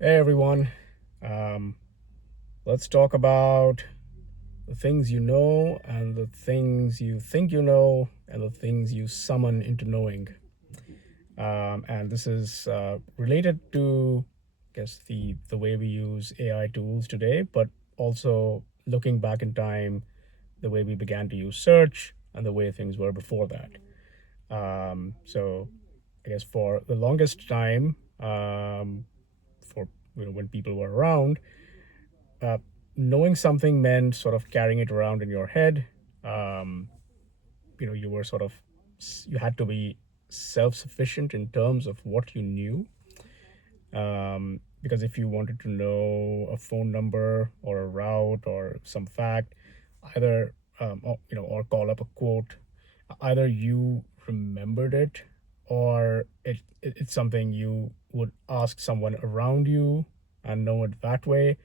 Hey everyone, um, let's talk about the things you know and the things you think you know and the things you summon into knowing. And this is related to, I guess, the way we use AI tools today, but also looking back in time, the way we began to use search and the way things were before that. So, I guess for the longest time, for when people were around, uh, knowing something meant sort of carrying it around in your head. Um, you were sort of you had to be self-sufficient in terms of what you knew. Because if you wanted to know a phone number or a route or some fact, either or call up a quote, either you remembered it or it's something you would ask someone around you and know it that way,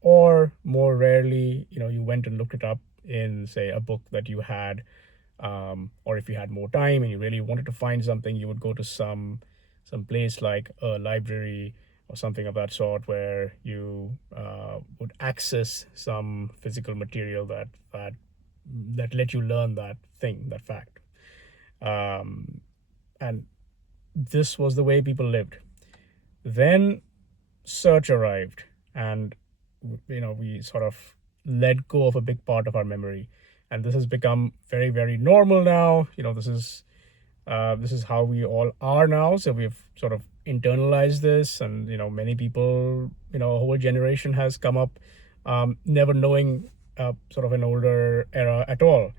or more rarely, you went and looked it up in, say, a book that you had, or if you had more time and you really wanted to find something, you would go to some place like a library or something of that sort, where you would access some physical material that let you learn that thing, that fact. And this was the way people lived. Then search arrived, and we sort of let go of a big part of our memory, and this has become very, very normal now. This is how we all are now, so we've sort of internalized this. And many people, a whole generation has come up, never knowing sort of an older era at all.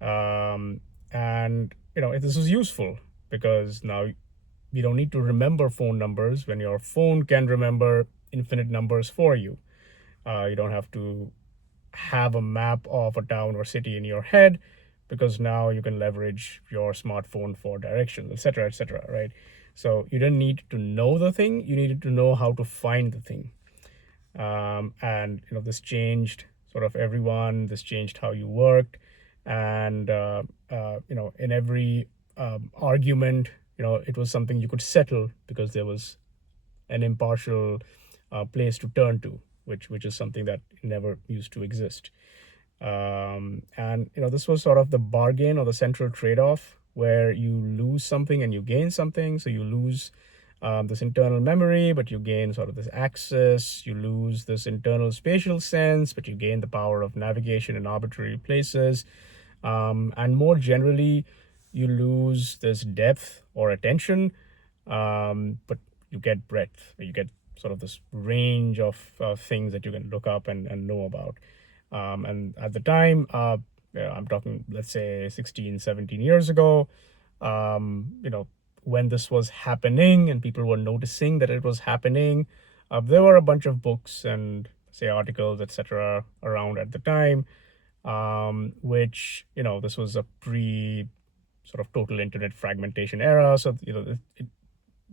And this is useful because now you don't need to remember phone numbers when your phone can remember infinite numbers for you. You don't have to have a map of a town or city in your head, because now you can leverage your smartphone for directions, etc., etc., right? So you didn't need to know the thing, you needed to know how to find the thing. And this changed sort of everyone. This changed how you worked. And in every argument, it was something you could settle because there was an impartial place to turn to, which is something that never used to exist. And this was sort of the bargain or the central trade-off, where you lose something and you gain something. So you lose this internal memory, but you gain sort of this access. You lose this internal spatial sense, but you gain the power of navigation in arbitrary places. And more generally, you lose this depth or attention, but you get breadth. You get sort of this range of things that you can look up and know about. And at the time, I'm talking, let's say, 16, 17 years ago, um, you know, when this was happening and people were noticing that it was happening, there were a bunch of books and, say, articles, etc., around at the time, which, this was a pre sort of total internet fragmentation era. So,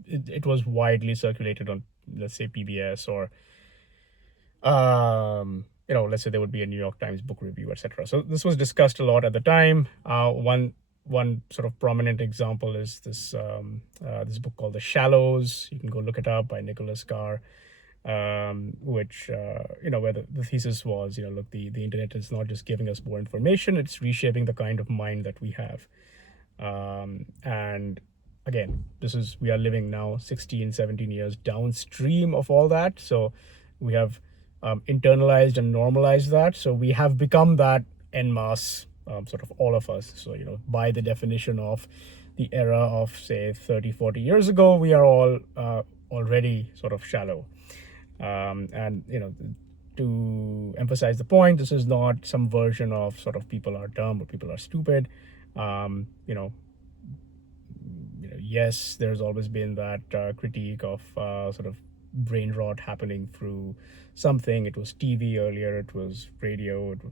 it was widely circulated on, let's say, PBS, or let's say there would be a New York Times book review, etc. So this was discussed a lot at the time. One sort of prominent example is this book called The Shallows. You can go look it up, by Nicholas Carr, which where the thesis was, look, the internet is not just giving us more information; it's reshaping the kind of mind that we have. And again, we are living now 16, 17 years downstream of all that. So we have internalized and normalized that. So we have become that en masse, sort of all of us. So, by the definition of the era of, say, 30, 40 years ago, we are all already sort of shallow. And, to emphasize the point, this is not some version of sort of people are dumb or people are stupid. Um, you know, yes, there's always been that critique of sort of brain rot happening through something. It was TV earlier, it was radio, it was,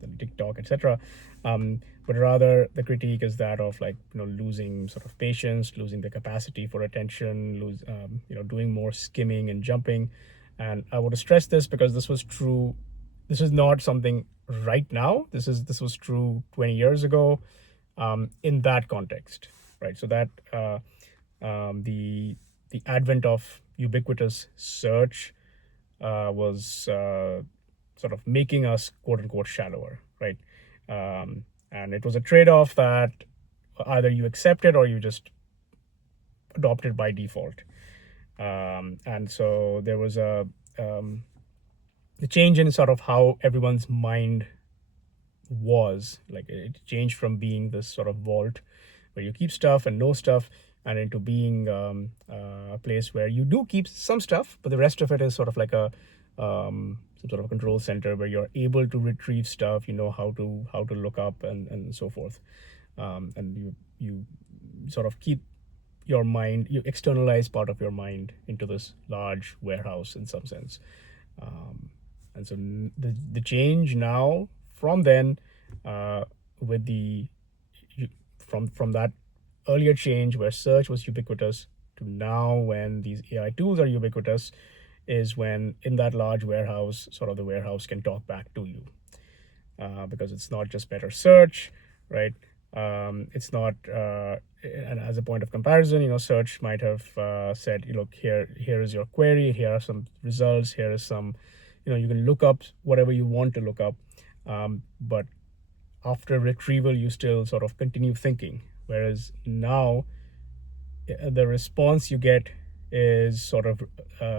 then TikTok, etc. But rather, the critique is that of, like, losing sort of patience, losing the capacity for attention, doing more skimming and jumping. And I want to stress this because this was true. This is not something right now. This was true 20 years ago, in that context, right? So that the advent of ubiquitous search was sort of making us quote unquote shallower, right? And it was a trade-off that either you accept it or you just adopt it by default. And so there was um, the change in sort of how everyone's mind was. Like it changed from being this sort of vault where you keep stuff and know stuff, and into being a place where you do keep some stuff, but the rest of it is sort of like a some sort of a control center where you're able to retrieve stuff. You know how to look up and so forth, and you sort of keep your mind. You externalize part of your mind into this large warehouse in some sense. Um, and so the change now from then, with the from that earlier change where search was ubiquitous to now when these AI tools are ubiquitous, is when in that large warehouse, sort of the warehouse can talk back to you, because it's not just better search, right? It's not, and as a point of comparison, search might have said, look, here is your query, here are some results, here is some, you can look up whatever you want to look up, but after retrieval, you still sort of continue thinking. Whereas now, the response you get is sort of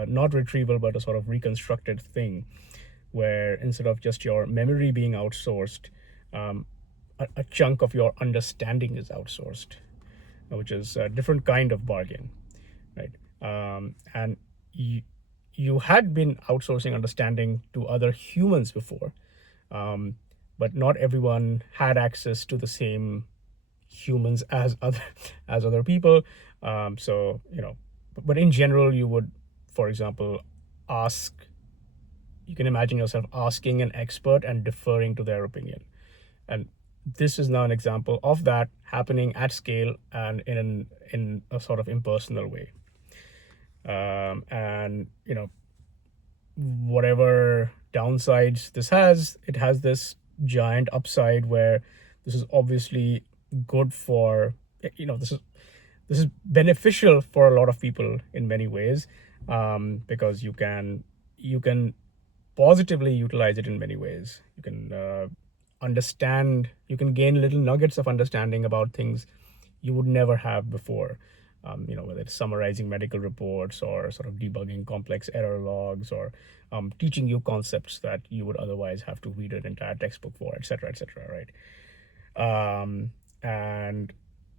not retrieval, but a sort of reconstructed thing, where instead of just your memory being outsourced, a chunk of your understanding is outsourced, which is a different kind of bargain, right? And you had been outsourcing understanding to other humans before, but not everyone had access to the same humans as other people. So but in general, you would, for example, ask. You can imagine yourself asking an expert and deferring to their opinion, and this is now an example of that happening at scale and in a sort of impersonal way. And whatever downsides this has, it has this giant upside where this is obviously good for, this is beneficial for a lot of people in many ways, because you can positively utilize it in many ways. You can understand, you can gain little nuggets of understanding about things you would never have before. Whether it's summarizing medical reports or sort of debugging complex error logs, or teaching you concepts that you would otherwise have to read an entire textbook for, et cetera, right?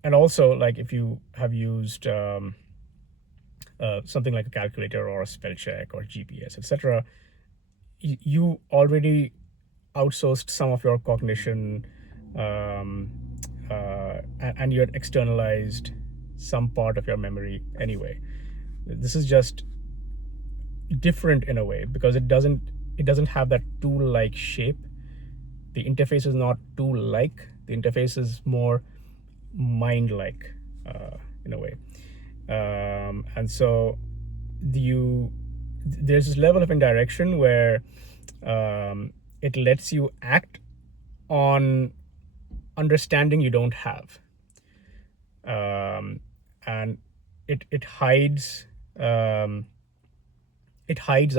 And also, like, if you have used something like a calculator or a spell check or GPS, etc., you already outsourced some of your cognition, and you had externalized some part of your memory anyway. This is just different in a way because it doesn't have that tool-like shape. The interface is not tool-like. The interface is more mind-like, in a way. And so there's this level of indirection where it lets you act on understanding you don't have, and it hides a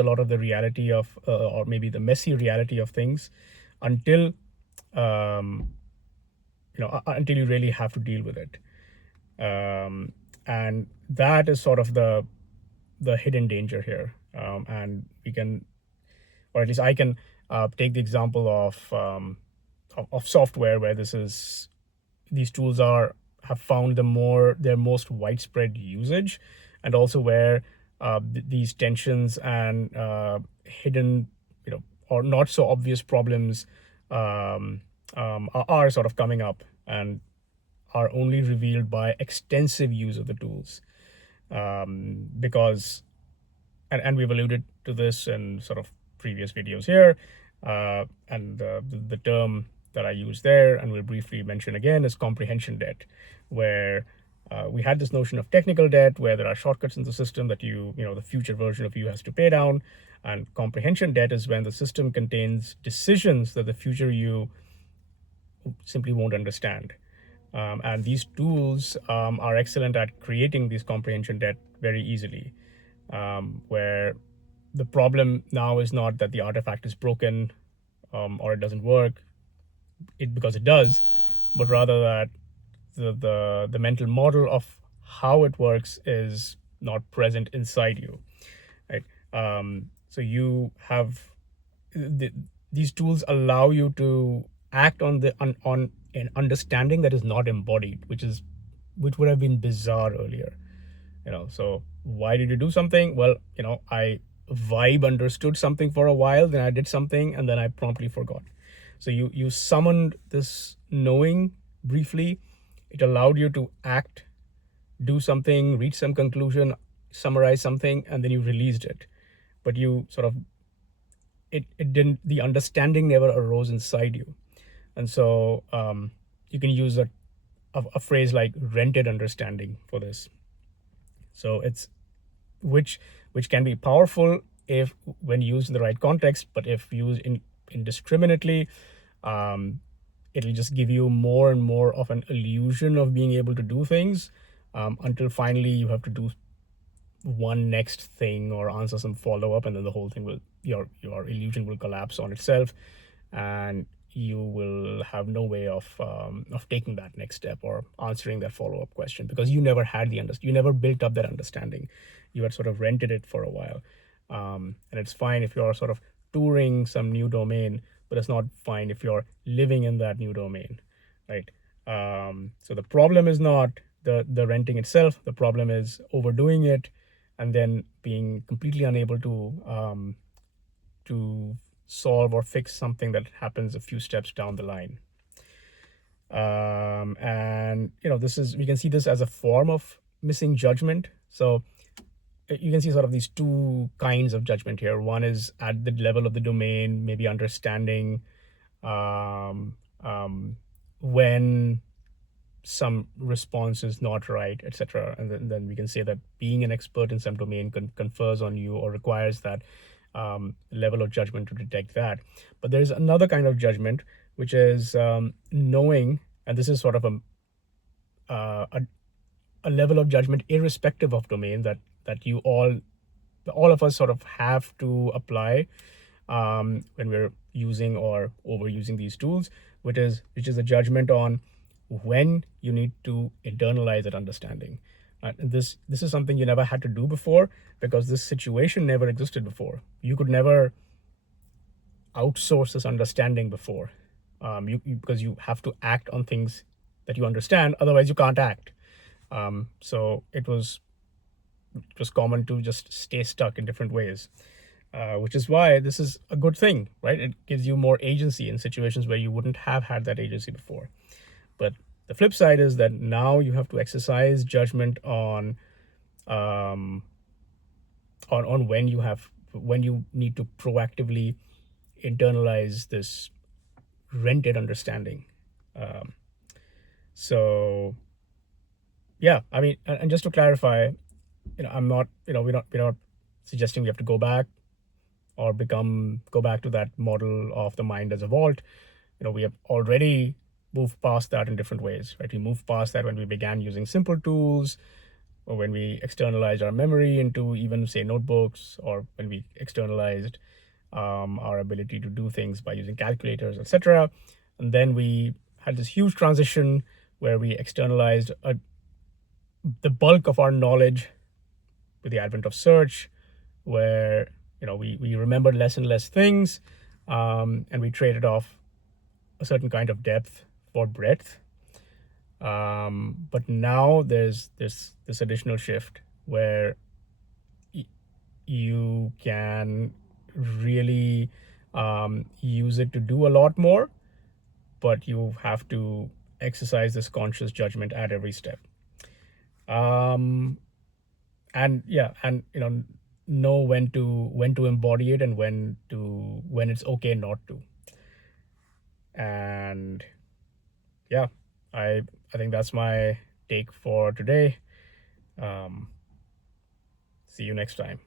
lot of the reality of, or maybe the messy reality of things, until until you really have to deal with it, and that is sort of the hidden danger here. And we can, or at least I can, take the example of software where these tools have found their most widespread usage, and also where these tensions and hidden, or not so obvious problems are sort of coming up and are only revealed by extensive use of the tools, because, and we've alluded to this in sort of previous videos here, and the term that I use there and will briefly mention again is comprehension debt, where we had this notion of technical debt where there are shortcuts in the system that the future version of you has to pay down, and comprehension debt is when the system contains decisions that the future you simply won't understand. And these tools are excellent at creating these comprehension debt very easily. where the problem now is not that the artifact is broken, or it doesn't work, because it does, but rather that the mental model of how it works is not present inside you, right? So you have the, these tools allow you to act on an understanding that is not embodied, which would have been bizarre earlier. So why did you do something? Well, I vibe understood something for a while, then I did something, and then I promptly forgot. So you summoned this knowing briefly. It allowed you to act, do something, reach some conclusion, summarize something, and then you released it. But you sort of it didn't the understanding never arose inside you. And so you can use a phrase like rented understanding for this. So it's which which can be powerful if when used in the right context, but if used indiscriminately, um, it'll just give you more and more of an illusion of being able to do things, until finally you have to do one next thing or answer some follow up, and then the whole thing will your illusion will collapse on itself, and you will have no way of taking that next step or answering that follow up question, because you never had you never built up that understanding. You had sort of rented it for a while, and it's fine if you're sort of touring some new domain, but it's not fine if you're living in that new domain, right? So the problem is not the renting itself. The problem is overdoing it, and then being completely unable to solve or fix something that happens a few steps down the line. And this is we can see this as a form of missing judgment. So you can see sort of these two kinds of judgment here. One is at the level of the domain, maybe understanding um, when some response is not right, etc. And then we can say that being an expert in some domain confers on you or requires that level of judgment to detect that. But there's another kind of judgment, which is knowing, and this is sort of uh, a, a level of judgment irrespective of domain that you all of us sort of have to apply when we're using or overusing these tools, which is a judgment on when you need to internalize that understanding. This is something you never had to do before, because this situation never existed before. You could never outsource this understanding before, because you have to act on things that you understand, otherwise you can't act. So it was common to just stay stuck in different ways, which is why this is a good thing, right? It gives you more agency in situations where you wouldn't have had that agency before. But the flip side is that now you have to exercise judgment on when you need to proactively internalize this rented understanding. Um, so yeah, I mean, and just to clarify, I'm not, we're not suggesting we have to go back or go back to that model of the mind as a vault. We have already moved past that in different ways, right? We moved past that when we began using simple tools, or when we externalized our memory into even, say, notebooks, or when we externalized our ability to do things by using calculators, etc. And then we had this huge transition where we externalized the bulk of our knowledge with the advent of search, where we remembered less and less things, and we traded off a certain kind of depth for breadth. But now there's this additional shift where you can really use it to do a lot more, but you have to exercise this conscious judgment at every step. And yeah, and know when to embody it, and when it's okay not to. And yeah, I think that's my take for today. See you next time.